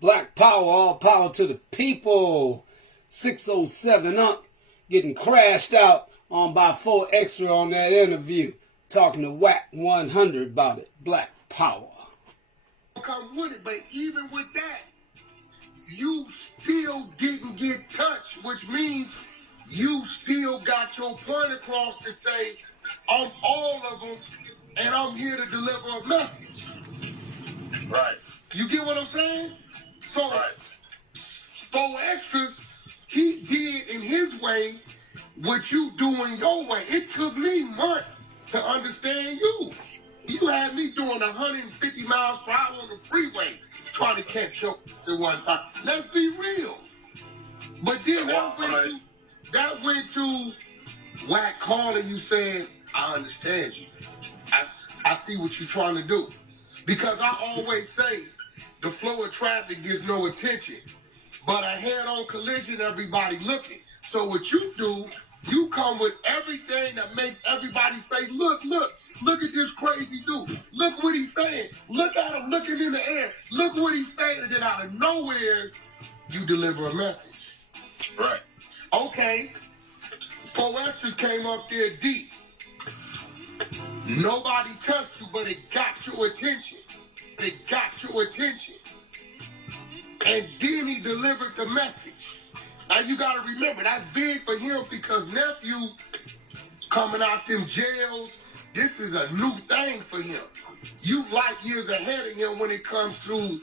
Black power, all power to the people. 607 Unc getting crashed out on by 4 Extra on that interview. Talking to Whack 100 about it. Black power. Come with it, but even with that, you still didn't get touched, which means you still got your point across to say, I'm all of them, and I'm here to deliver a message. Right. You get what I'm saying? So, right. 4 Extras, he did in his way what you do in your way. It took me months to understand you. You had me doing 150 miles per hour on the freeway trying to catch up at one time. Let's be real. But then that went to Whack calling you saying, I understand you. I see what you're trying to do. Because I always say the flow of traffic gets no attention. But a head-on collision, everybody looking. So what you do, you come with everything that makes everybody say, look at this crazy dude. Look what he's saying. Look at him looking in the air. Look what he's saying. And then out of nowhere, you deliver a message. Right. Okay. 4 Extras came up there deep. Nobody touched you, but it got your attention. It got your attention. And then he delivered the message. Now you got to remember, that's big for him because nephew coming out them jails, this is a new thing for him. You light years ahead of him when it comes to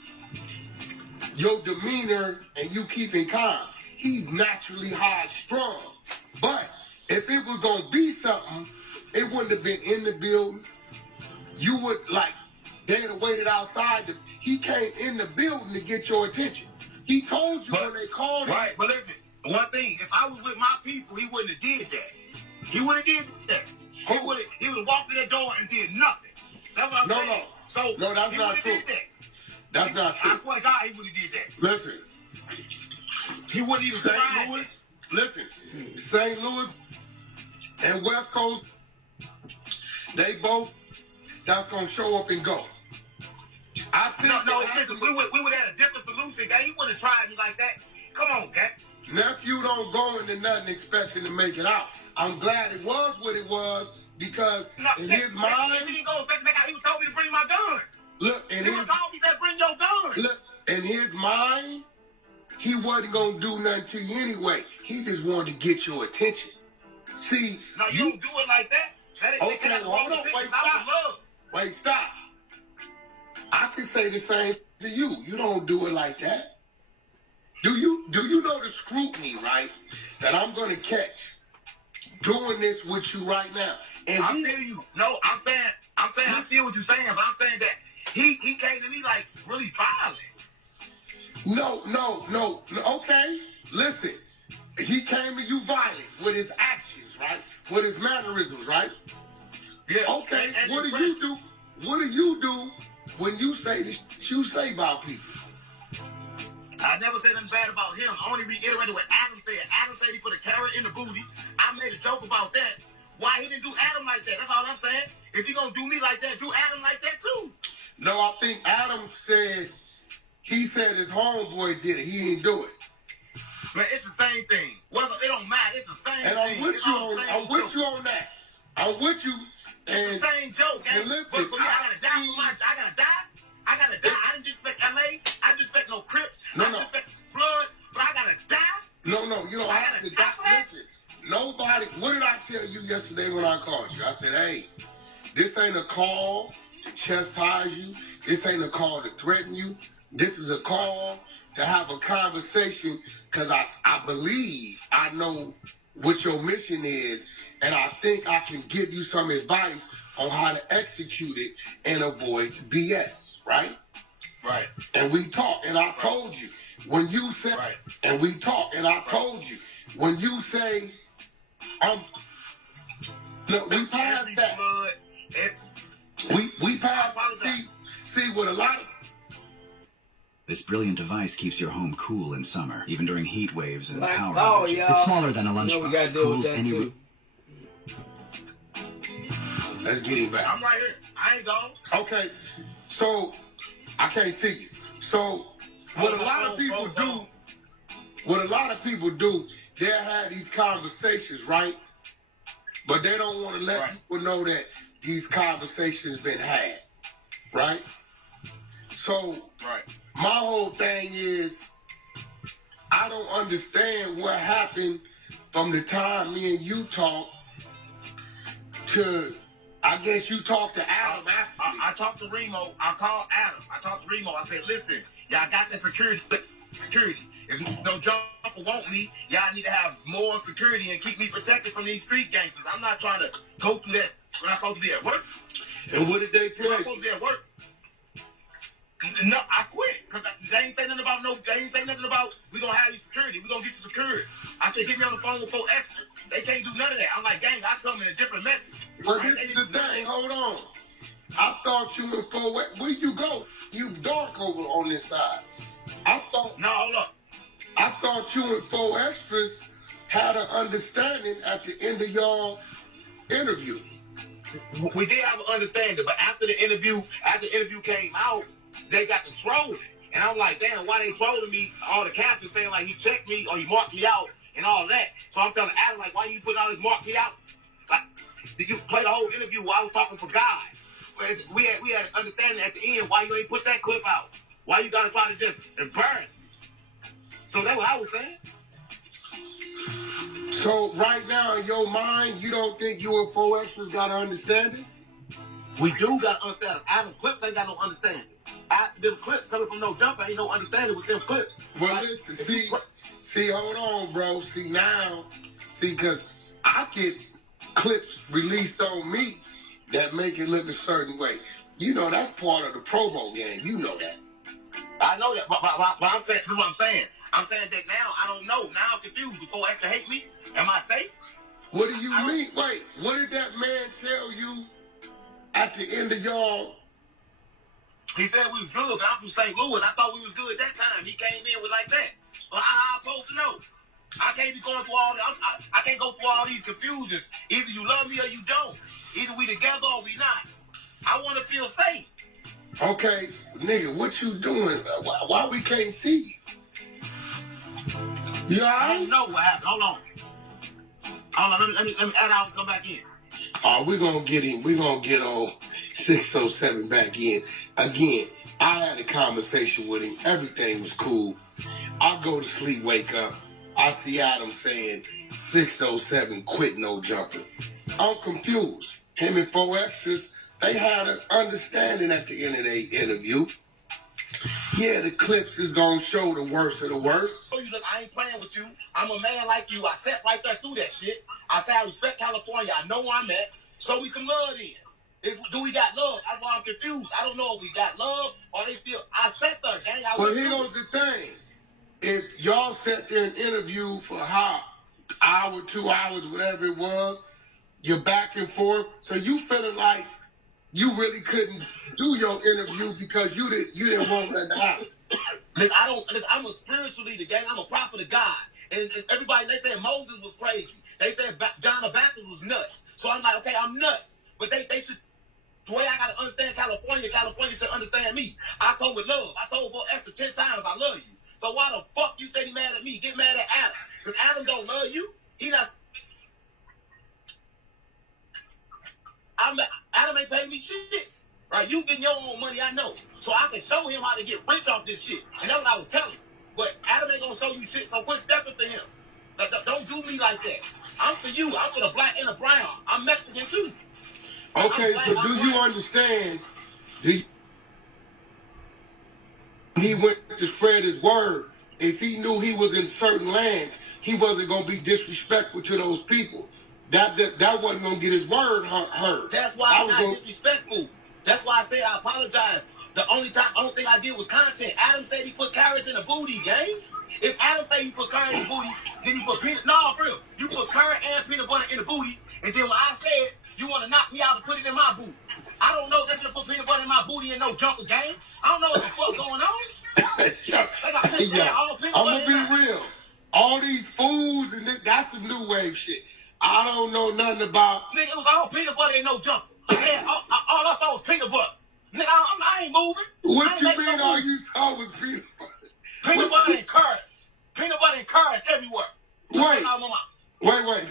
your demeanor and you keeping calm. He's naturally high strung. But if it was going to be something, it wouldn't have been in the building. You would, they'd have waited outside. He came in the building to get your attention. He told you when they called him. Right, but listen, one thing, if I was with my people, he wouldn't have did that. He wouldn't have did that. He would have walked in that door and did nothing. That's what I'm saying. No, that's not true. That's not true. I swear to God, he would have did that. Listen. He wouldn't even St. Louis, listen, St. Louis and West Coast, they both, that's going to show up and go. I think listen, we would have a different solution, guy. He wouldn't have tried me like that. Come on, guy. Nephew don't go into nothing expecting to make it out. I'm glad it was what it was because in his mind... He didn't go expect to make out. He told me to bring my gun. Look, he told me that bring your gun. Look, in his mind, he wasn't going to do nothing to you anyway. He just wanted to get your attention. See... No, you don't do it like that. Okay, hold on. Wait, stop. I can say the same to you. You don't do it like that. Do you know the scrutiny, right, that I'm going to catch doing this with you right now? And I feel you. No, I'm saying I feel what you're saying, but I'm saying that he came to me like really violent. No. Okay, listen. He came to you violent with his actions, right? With his mannerisms, right? Yeah. Okay, what do you do? What do you do when you say this you say about people? I never said nothing bad about him. I only reiterated what Adam said. Adam said he put a carrot in the booty. I made a joke about that. Why he didn't do Adam like that? That's all I'm saying. If you gonna do me like that, do Adam like that too. No, I think Adam said his homeboy did it. He didn't do it. Man, it's the same thing. Well, it don't matter. It's the same thing. And I'm with you on that. I'm with you. It's the same joke, man. But for me, I gotta die. I gotta die. I didn't expect LA. I didn't expect no Crips. I didn't expect floods. But I gotta die. No, you don't have to die. Listen, nobody. What did I tell you yesterday when I called you? I said, hey, this ain't a call to chastise you. This ain't a call to threaten you. This is a call to have a conversation because I believe I know what your mission is, and I think I can give you some advice on how to execute it and avoid BS, right? Right. And we talked, and I told you, when you say, and we talked, and I told you, when you say, look, we passed that. We passed that. See, what a lot of... This brilliant device keeps your home cool in summer, even during heat waves and power power, outages. y'all. It's smaller than a lunchbox. Cools any room. Let's get him back. I'm right here. I ain't gone. Okay, so I can't see you. So what a lot of people do, they'll have these conversations, right? But they don't want to let people know that these conversations been had, right? So my whole thing is, I don't understand what happened from the time me and you talked to, I guess you talked to Adam after I talked to Remo. I called Adam. I talked to Remo. I said, listen, y'all got the security. If no jumper want me, y'all need to have more security and keep me protected from these street gangsters. I'm not trying to go through that when I'm supposed to be at work. And what did they tell I'm you? supposed to be at work. No, I quit because they ain't say nothing about we gonna have you security. We gonna get you secured. I said, get me on the phone with 4 extra. They can't do none of that. I'm like, gang, I come in a different message. But this is the thing. Hold on. I thought you and 4 where you go? You dark over on this side. No, hold up. I thought you and 4 extras had an understanding at the end of y'all interview. We did have an understanding, but after the interview came out, they got to trolling. And I'm like, damn, why they trolling me? All the captains saying like he checked me or he marked me out and all that. So I'm telling Adam, like, why you putting all this mark me out? Like, did you play the whole interview while I was talking for God? We had an understanding at the end why you ain't put that clip out. Why you gotta try to just embarrass me? So that's what I was saying. So right now in your mind, you don't think you and 4 extras got an understanding? We do got to understand. Adam clips ain't got no understanding. Them clips coming from no jumper ain't no understanding with them clips. Well, like, listen, see, hold on, bro. Because I get clips released on me that make it look a certain way. You know, that's part of the promo game. You know that. I know that, but I'm saying, this is what I'm saying. I'm saying that now I don't know. Now I'm confused. Before after hate me, am I safe? What do you mean? Wait, what did that man tell you at the end of y'all? He said we was good, but I'm from St. Louis. I thought we was good that time. He came in with like that. Well, how I'm supposed to know? I can't be going through all I can't go through all these confusions. Either you love me or you don't. Either we together or we not. I want to feel safe. Okay, nigga, what you doing? Why we can't see you? You all right? I don't know what happened. Hold on. Let me add out and come back in. We're gonna get him. We're gonna get old 607 back in. Again, I had a conversation with him. Everything was cool. I go to sleep, wake up. I see Adam saying 607 quit no jumper. I'm confused. Him and 4 extras, they had an understanding at the end of their interview. Yeah, the clips is gonna show the worst of the worst. So you look, I ain't playing with you. I'm a man like you. I sat right there through that shit. I said I respect California. I know where I'm at. Show me some love then. Do we got love? That's why I'm confused. I don't know if we got love or they still. I sat there, gang. But here's the thing. If y'all sat there and interview for hour, 2 hours, whatever it was, you're back and forth. So you feeling like you really couldn't do your interview because you didn't want that to happen. Look, I'm a spiritual leader, gang. I'm a prophet of God. And everybody, they said Moses was crazy. They said John the Baptist was nuts. So I'm like, okay, I'm nuts. But they should, the way I got to understand California should understand me. I come with love. I told 4 extra 10 times I love you. So why the fuck you stay mad at me? Get mad at Adam. Because Adam don't love you. He not. Adam ain't paying me shit. Right? You getting your own money, I know. So I can show him how to get rich off this shit. And that's what I was telling him. But Adam ain't gonna show you shit, so quit stepping for him. Like, don't do me like that. I'm for you. I'm for the black and the brown. I'm Mexican too. Okay, so do you understand? He went to spread his word. If he knew he was in certain lands, he wasn't gonna be disrespectful to those people. That wasn't gonna get his word heard. That's why I'm not disrespectful. That's why I said I apologize. The only thing I did was content. Adam said he put carrots in the booty, gang. If Adam said he put carrots in the booty, then he put peanut. No, for real. You put carrot and peanut butter in the booty, and then when I said you want to knock me out and put it in my booty. I don't know if they should put peanut butter in my booty and no jumper, gang. I don't know what the fuck going on. I'm gonna be real. All these foods and that's some new wave shit. I don't know nothing about. Nigga, it was all peanut butter and no jumper. Man, all I saw was peanut butter. Nigga, I ain't moving. What you mean all you saw was peanut butter? ass everywhere. Wait,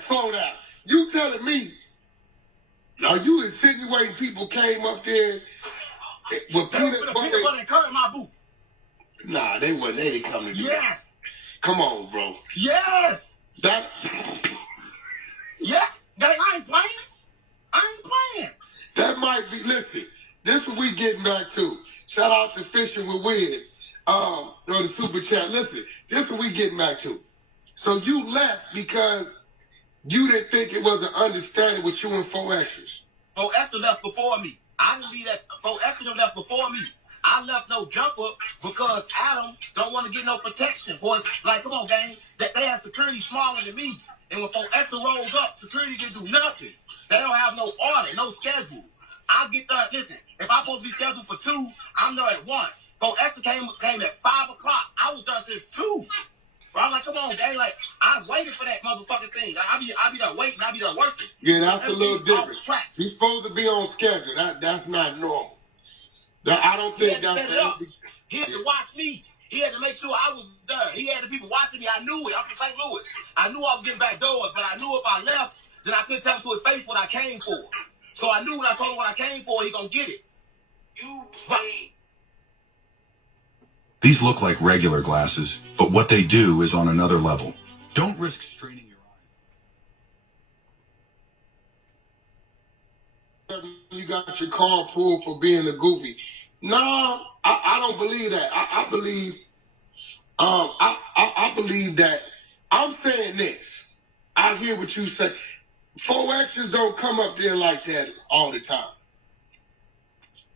slow down. You telling me, are you insinuating people came up there with peanut butter and curry in my boot? Nah, they wasn't. They didn't come to do that. Yes. Come on, bro. Yes. That. Yeah. I ain't playing. That might be. Listen, this what we getting back to. Shout out to Fishing with Wiz. On the super chat. Listen, this what we getting back to. So you left because you didn't think it was an understanding with you and 4 Extras. 4 Extra left before me. I didn't leave that. 4 Extra left before me. I left no jumper because Adam don't want to get no protection for it. Like, come on, gang. That they have security smaller than me. And when 4 Extra rolls up, security can do nothing. They don't have no order, no schedule. I'll get there. Listen, if I'm supposed to be scheduled for 2, I'm there at 1. 4 Extra came at 5 o'clock. I was there since 2. I'm like, come on, gang. Like, I was waiting for that motherfucking thing. I be there waiting. I be there working. Yeah, that's a little different. He's supposed to be on schedule. That's not normal. I don't think that's. He had to watch me. He had to make sure I was there. He had the people watching me. I knew it. I'm from St. Louis. I knew I was getting back doors, but I knew if I left, then I couldn't tell him to his face what I came for. So I knew when I told him what I came for, he gonna get it. These look like regular glasses, but what they do is on another level. Don't risk straining your eye. You got your car pulled for being a goofy. No, I don't believe that. I believe I believe that. I'm saying this. I hear what you say. 4 Extras don't come up there like that all the time.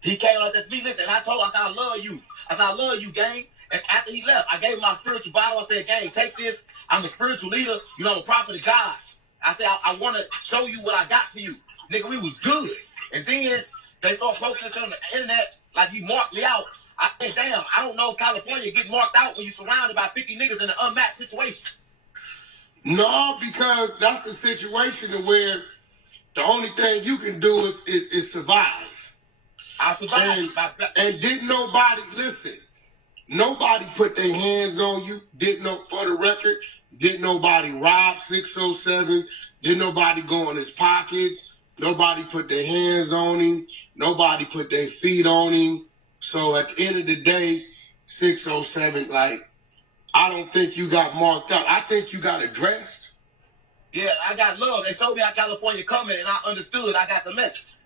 He came like that to me. Listen, I told him, I said, I love you. I said, I love you, gang. And after he left, I gave him my spiritual Bible. I said, gang, take this. I'm a spiritual leader. You know, I'm a prophet of God. I said, I want to show you what I got for you. Nigga, we was good. And then they start posting on the internet like you marked me out. I said, damn, I don't know if California get marked out when you're surrounded by 50 niggas in an unmatched situation. No, because that's the situation where the only thing you can do is survive. I survived. And didn't nobody, listen, nobody put their hands on you. For the record, didn't nobody rob 607. Didn't nobody go in his pockets. Nobody put their hands on him. Nobody put their feet on him. So at the end of the day, 607, like, I don't think you got marked out. I think you got addressed. Yeah, I got love. They told me how California coming, and I understood. I got the message,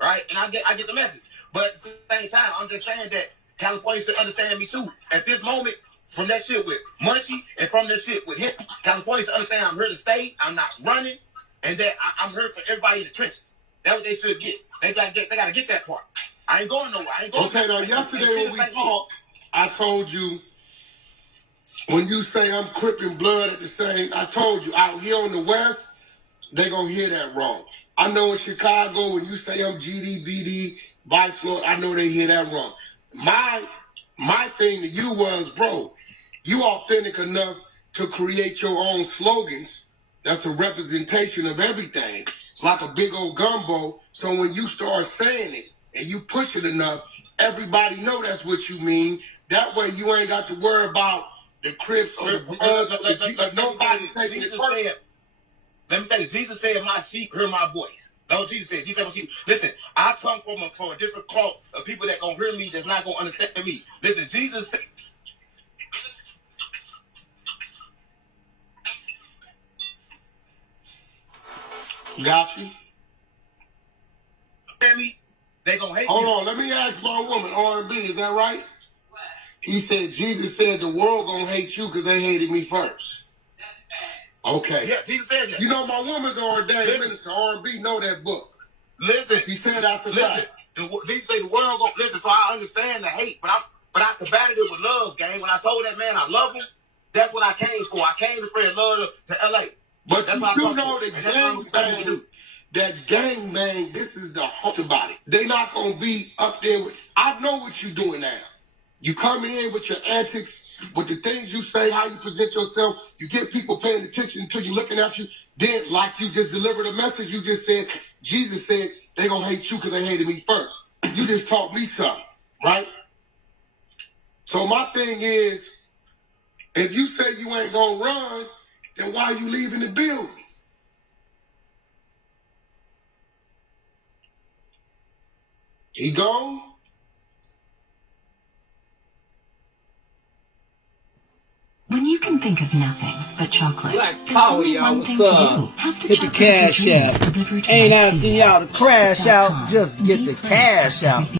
right? And I get the message. But at the same time, I'm just saying that California should understand me too. At this moment, from that shit with Munchie and from that shit with him, California should understand I'm here to stay. I'm not running, and that I'm here for everybody in the trenches. That's what they should get. They got to get that part. I ain't going nowhere. I ain't going Okay, now yesterday when we talked, I told you, when you say I'm Crippin' blood at the same, I told you, out here on the West, they going to hear that wrong. I know in Chicago, when you say I'm GDBD, Vice Lord, I know they hear that wrong. My thing to you was, bro, you authentic enough to create your own slogans. That's a representation of everything. It's like a big old gumbo. So when you start saying it and you push it enough, everybody know that's what you mean. That way you ain't got to worry about the Crips or the nobody taking it personal. Let me say this. Jesus said, my sheep hear my voice. That's what Jesus said. Jesus said, my sheep. Listen, I come from a different cloth of people that gonna hear me, that's not gonna understand me. Listen, Jesus said, got you. me, they gonna hate Hold me. on, let me ask my woman, R&B, is that right? He said, Jesus said the world gonna hate you because they hated me first. Okay. Yeah, Jesus said that. You know, my woman's ordained minister, R&B, know that book. Listen. He said that's a fact. Jesus say the world gonna listen, so I understand the hate, but I combated it with love, gang. When I told that man I love him, that's what I came for. I came to spread love to LA. But that's you do know that gangbang, this is the heart about it. They not gonna be up there with, I know what you're doing now. You come in with your antics, with the things you say, how you present yourself, you get people paying attention until you looking at you. Then, like you just delivered a message, you just said, Jesus said, they gonna hate you because they hated me first. You just taught me something, right? So my thing is, If you say you ain't gonna run, then why you leaving the building? He gone? When you can think of nothing but chocolate, Black there's Power, only y'all. one What's thing to up? do. Have the Hit the chocolate of your cash dreams app. delivered Ain't right to asking you. y'all to crash out, Chocolate.com. just get The the place cash where out. everything